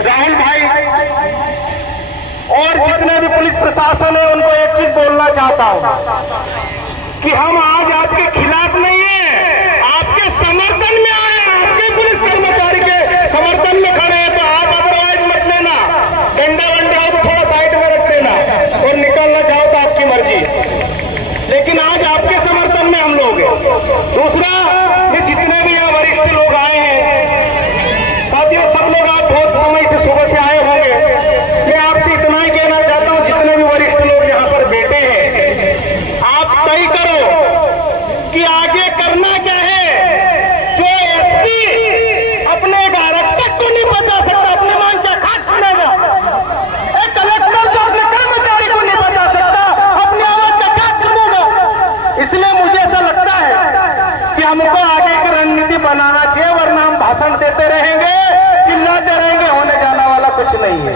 राहुल भाई और जितने भी पुलिस प्रशासन है उनको एक चीज बोलना चाहता हूं कि हम आज आपके खिलाफ नहीं है, आपके समर्थन में आए हैं, आपके पुलिस कर्मचारी के समर्थन में खड़े हैं। तो आप अदरवाइज मत लेना, डंडा वंडा हो तो थोड़ा साइड में रख देना और निकलना चाहो तो आपकी मर्जी, लेकिन आज आपके समर्थन में हम लोग हैं। दूसरा, ये जितने भी यहाँ वरिष्ठ लोग आए हैं साथियों, सब लोग आप बहुत समय से सुबह से आए होंगे। मैं आपसे इतना ही कहना चाहता हूँ, जितने भी वरिष्ठ लोग यहाँ पर बैठे हैं, आप तय करो कि आगे करना क्या है। जो एसपी अपने एक आरक्षक को नहीं बचा सकता, अपनी मांग क्या खाक सुनेगा। एक कलेक्टर जो अपने कर्मचारी को नहीं बचा सकता, अपनी आवाज का खाक सुनेगा। इसलिए मुझे ऐसा लगता है कि हमको आगे की रणनीति बनाना चाहिए, वरना हम भाषण देते रहेंगे, चिल्लाते रहेंगे, होने जाने वाला कुछ नहीं है।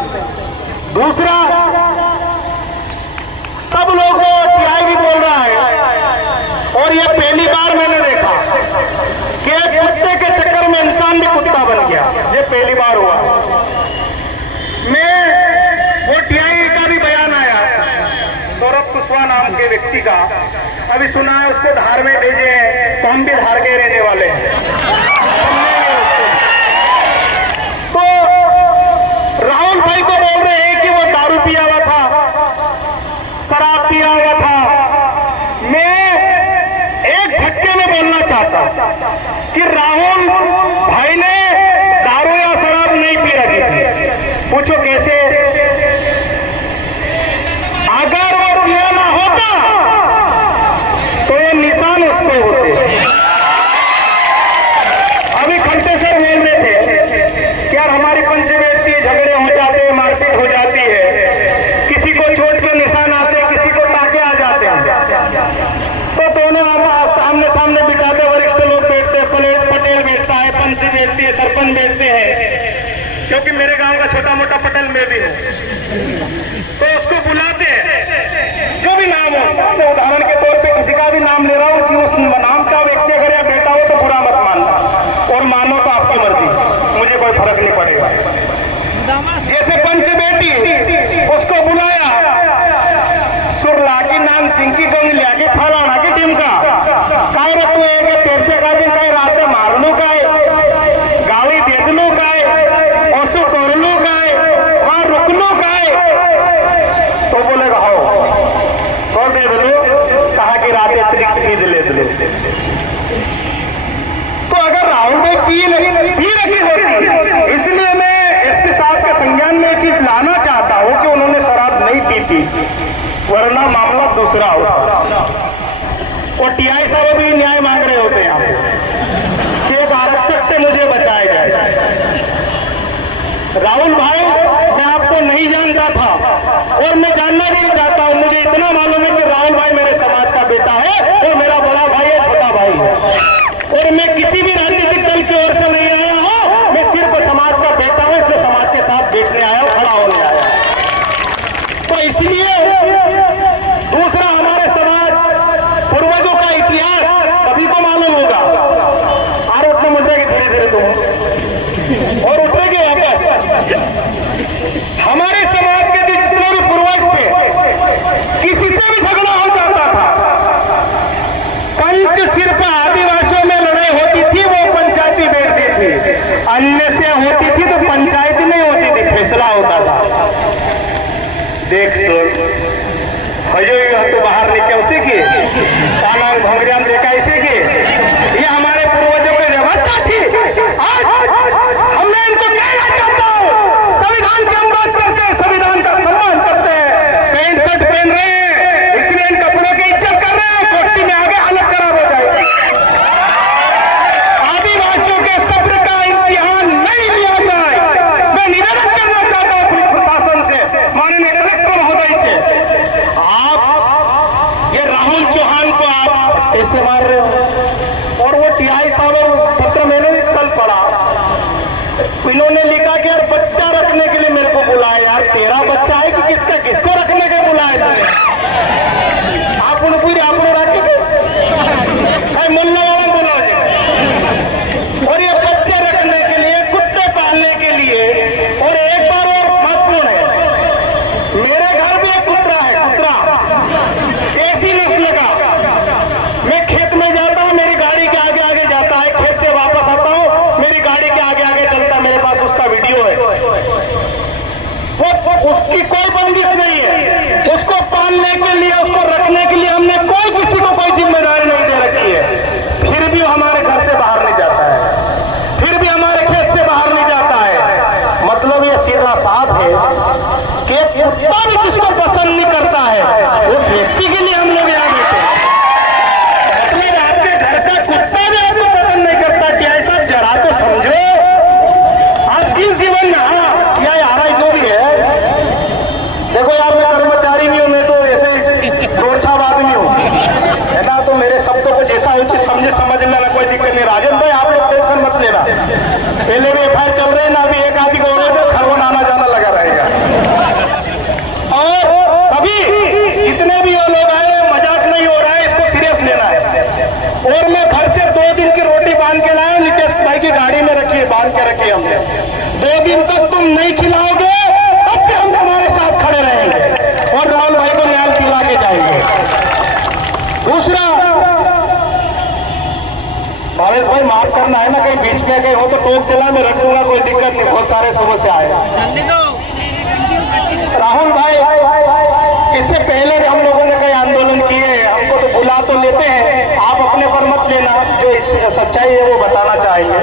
दूसरा, सब लोग वो टीआई भी बोल रहा है और ये पहली बार मैंने देखा कि कुत्ते के चक्कर में इंसान भी कुत्ता बन गया, ये पहली बार हुआ। मैं वो टीआई का भी बयान आया सौरभ कुशवाहा नाम के व्यक्ति का, अभी सुना है उसको धार में भेजे हैं, तो हम भी धार के रहने वाले हैं, सुनेंगे उसको। तो राहुल भाई को बोल रहे हैं कि वो दारू पिया हुआ था, शराब पिया हुआ था। मैं एक झटके में बोलना चाहता कि राहुल भाई ने दारू या शराब नहीं पी रखी थी। पूछो कैसे? अगर वो पिया ना होता तो ये निशान उस पे होते। अभी खंते से बोल रहे थे कि यार हमारी पंच बैठती है, झगड़े हो जाते हैं, मारपीट हो जाती है, किसी को चोट के निशान आते हैं, किसी को टाके आ जाते हैं, तो दोनों सामने सामने बिठाते, वरिष्ठ लोग बैठते हैं, पटेल बैठता है, पंच बैठती है, सरपंच बैठते हैं, क्योंकि मेरे गांव का छोटा मोटा पटेल मैं भी हूँ। तो उसको बुलाते हैं, जो भी नाम हो उसका, मैं उदाहरण के तौर पे किसी का भी नाम ले रहा हूँ कि उस नाम का व्यक्ति अगर यहाँ बैठा हो तो बुरा मत मानना, और मानो तो आपकी मर्जी, मुझे कोई फर्क नहीं पड़ेगा। जैसे पंच बेटी, उसको बुलाया, सुर लागी नान सिंह की गंग लागी फलाना की टीम का काय रे तू एक तेरसे गाजी काय राते मारलू काय गाली देदलू काय ओसु करलू काय वहां रुकलू काय, तो बोलेगा हो कौन दे दलू, कहा कि रात अतिरिक्त पी दिले दलू। तो अगर राहुल भाई पी रखी होती, इसलिए मैं एसपी साहब के संज्ञान में चीज लाना चाहता हूं कि उन्होंने शराब नहीं पी थी, वरना मामला दूसरा होता। और टीआई साहब भी न्याय मांग रहे होते हैं कि एक आरक्षक से मुझे बचाया जाए। राहुल भाई, मैं आपको नहीं जानता था और मैं जानना भी नहीं चाहता हूं, मुझे इतना मालूम है कि राहुल भाई मेरे समाज का बेटा है और मेरा बड़ा भाई है, छोटा भाई है, और मैं किसी भी राजनीतिक दल की ओर से नहीं आया हूं, मैं सिर्फ समाज का बेटा हूं, इसलिए समाज के साथ बैठने आया हूं, खड़ा होने आया। तो इसलिए दूसरा, हमारे समाज पूर्वजों का इतिहास सभी को मालूम होगा। और उठने मिल जाएगी धीरे धीरे तुम और उठेगी वापस। हमारे समाज के जो जितने भी पूर्वज थे, किसी से भी झगड़ा हो जाता था, पंच सिर्फ आदिवासियों में लड़ाई होती थी, वो पंचायती बैठती थी, अन्य से होती थी तो पंचायती नहीं होती थी, फैसला होता था। देख सुन हयो तो बाहर निकल से के ताना भंगरियाम देखा ऐसे के, ये हमारे पूर्वजों की व्यवस्था थी। आज हमने इनको कहना चाहता हूँ, संविधान की हम बात करते हैं, संविधान का सम्मान करते हैं, पैंट शर्ट पहन रहे हैं, इसलिए इन कपड़ों की इज्जत कर रहे हैं, कोष्ठी में आगे हालत खराब हो जाएगी। आदिवासियों के सब्र का इम्तिहान नहीं लिया जाए, मैं निवेदन करना चाहता हूँ पुलिस प्रशासन से, माननीय कलेक्टर महोदय से, आप उसकी कोई बंदिश नहीं है। उसको पालने के लिए, उसको रखने के लिए हमने कोई किसी को कोई जिम्मेदारी नहीं दे रखी है। फिर भी वो हमारे घर से बाहर नहीं जाता है, फिर भी हमारे खेत से बाहर नहीं जाता है। मतलब ये सीधा साफ है कि कुत्ता भी जिसको पसंद नहीं करता है उस व्यक्ति के लिए हम लोग यहाँ बैठे हैं। मतलब आपके घर का कुत्ता भी आपको पसंद नहीं करता। क्या है साहब, जरा तो समझो आप किस जीवन में। हाँ, क्या आ रहा है जो भी है। देखो यार, मैं कर्मचारी नहीं हूँ, मैं तो ऐसे रोडछाप आदमी हूँ, है ना। तो मेरे शब्दों को जैसा उचित समझे समझ लेना, कोई दिक्कत नहीं। राजन भाई आप लोग टेंशन मत लेना, पहले भी एफआईआर चल रहे हैं ना, अभी एक आदि को खरवन आना जाना लगा रहेगा। और सभी जितने भी ये लोग आए, मजाक नहीं हो रहा है, इसको सीरियस लेना है। और मैं घर से 2 दिन की रोटी बांध के लाया, नितेश भाई की गाड़ी में रखी है, बांध के रखी है हमने। 2 दिन तक तुम नहीं खिलाओगे तब भी हम तुम्हारे साथ खड़े रहेंगे और राहुल भाई को न्याय दिला के जाएंगे। दूसरा, भावेश भाई माफ करना है ना, कहीं बीच में कहीं हो तो टोक देना, मैं रख दूंगा, कोई दिक्कत नहीं। बहुत सारे सुबह से आए। राहुल भाई, इससे पहले भी हम लोगों ने कई आंदोलन किए, हमको तो बुला तो लेते हैं, आप अपने पर मत लेना, जो इस सच्चाई है वो बताना चाहेंगे।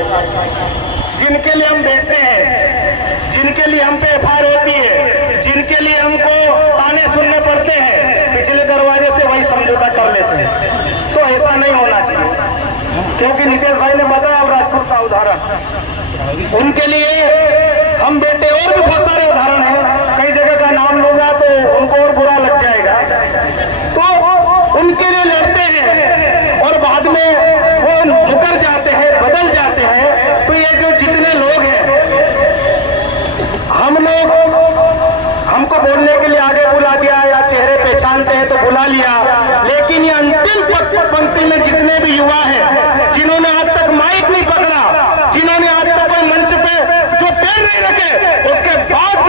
जिनके लिए हम बैठते हैं, जिनके लिए हम पे एफआईआर होती है, जिनके लिए हमको ताने सुनने पड़ते हैं, पिछले दरवाजे से वही समझौता कर लेते हैं। तो ऐसा नहीं होना चाहिए, क्योंकि नितेश भाई ने बताया अब राजपूत का उदाहरण, उनके लिए हम बैठे। और भी बहुत सारे उदाहरण हैं, कई जगह का नाम लूंगा तो उनको और बुरा लग जाएगा। तो उनके लिए लड़ते हैं और बाद में वो मुकर जाते हैं, बदल जाते हैं। तो ये जो जितने लोग हैं, हम लोग, हमको बोलने के लिए आगे बुला दिया या चेहरे पहचानते हैं तो बुला लिया,